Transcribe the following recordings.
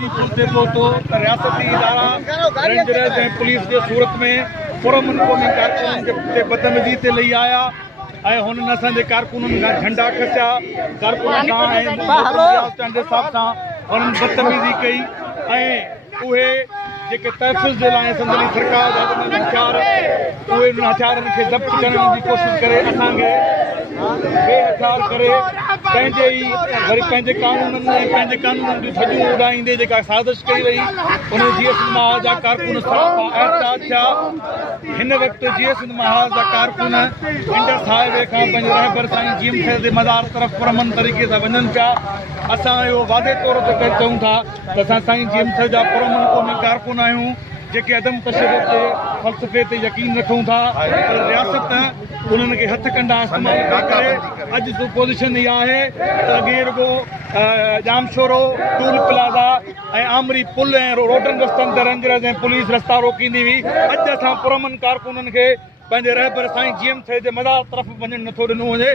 आमरी पुल ते पहुतो त रियासती इदारा रेंजर्स ऐं पुलिस जे सूरत में पुरअमन क़ौमी कारकुननि ते बदतमीज़ी ते लही आया ऐं हुननि असांजे कारकुननि खां झंडा खसिया कारकुननि सां ऐं हिसाब सां हुननि बदतमीज़ी कई ऐं उहे जेके तहफ़ुज़ जे लाइ संदली सरकार जा हथियार उहे हथियारनि खे ज़ब्त करण जी कोशिशि करे असांखे बेहथियार करे पंहिंजे ई वरी पंहिंजे कानूननि जूं धॼियूं उॾाईंदे जेका साज़िश कई वई उन GS महाल जा कारकुन सरापा एहतियात थिया। हिन वक़्तु GS महाल जा कारकुन इंडस हाईवे खां पंहिंजे रहबर साईं GM साहिब जे मज़ार तरफ़ पुरअमन तरीक़े सां वञनि पिया। असां इहो वादे तौर ते चऊं था त असां साईं GM साहिब जा पुरअमन क़ौमी कारकुन आहियूं जेके अदम तशद्दुद जे फ़लसफ़े ते यकीन रखूं था पर रियासत उन्हनि खे हथ कंडा इस्तेमालु न करे अॼु जो पोज़ीशन इहा आहे त अॻे रुॻो जामशोरो टूल प्लाज़ा ऐं आमरी पुल ऐं रोडनि रस्तनि ते रेंजर्स ऐं पुलिस रस्ता रोकींदी हुई। अॼु असां पुरअमन कारकुननि खे पंहिंजे रहबर साईं GM साहिब जे मज़ार तरफ़ वञणु नथो ॾिनो वञे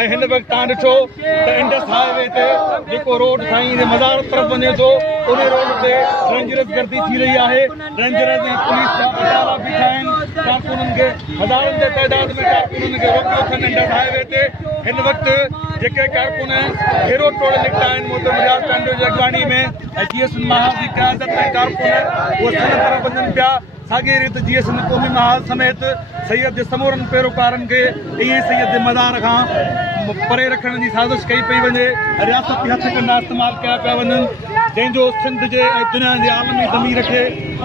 ऐं हिन वक़्तु तव्हां ॾिठो त इंडस हाईवे ते जेको रोड साईं जे मज़ार तरफ़ वञे थो उन रोड ते रेंजर्स गर्दी थी रही आहे। रेंजर्स ऐं पुलिस जा अदारा बीठा आहिनि कारकुननि खे हज़ारनि जे तइदाद में कारकुननि खे रोकियो अथनि इंडस हाईवे ते। हिन वक़्तु जेके कारकुन हेरो टोड़े निकिता आहिनि मोहतरम रियाज़ टांडो जी अॻवानी में ऐं GS महाल जी क़यादत में कारकुन उहे सन तरफ़ वञनि पिया। साॻे रीति GS क़ौमी महाल समेत सैयद जे समूरनि पैरोकारनि खे ईअं सैयद जे मज़ार खां परे रखण जी साज़िश कई पई वञे। रियासती हथ कंडा इस्तेमालु कया पिया वञनि जंहिंजो सिंध जे ऐं दुनिया जे आलमी ज़मीर खे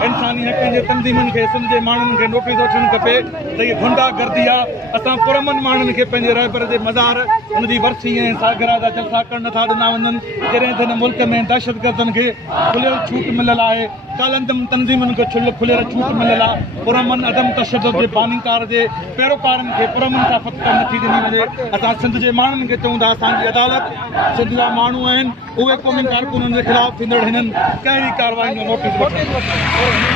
इंसानी हक़नि जे तंज़ीमुनि खे सिंध जे माण्हुनि खे नोटिस वठणु खपे त हीअ गुंडागर्दी आहे। असां पुरअमन माण्हुनि खे पंहिंजे रहबर जे मज़ार हुनजी वरसी ऐं सालगिरह जा जलसा करणु नथा ॾिना वञनि जॾहिं त हिन मुल्क में दहशतगर्दनि खे खुलियल छूट मिलियल आहे कालंदम तंज़ीमुनि खे खुलियल छूट मिलियल आहे। पुरअमन अदम तशद्दुद जे बानीकार जे पैरोकारनि खे पुरअमन सां फतक़त नथी ॾिनी वञे। असां सिंध जे माण्हुनि खे चऊं था असांजी अदालत सिंध जा माण्हू आहिनि उहे क़ौमी कारकुननि जे ख़िलाफ़ थींदड़ हिननि कहिड़ी कार्रवाई जो नोटिस वठनि।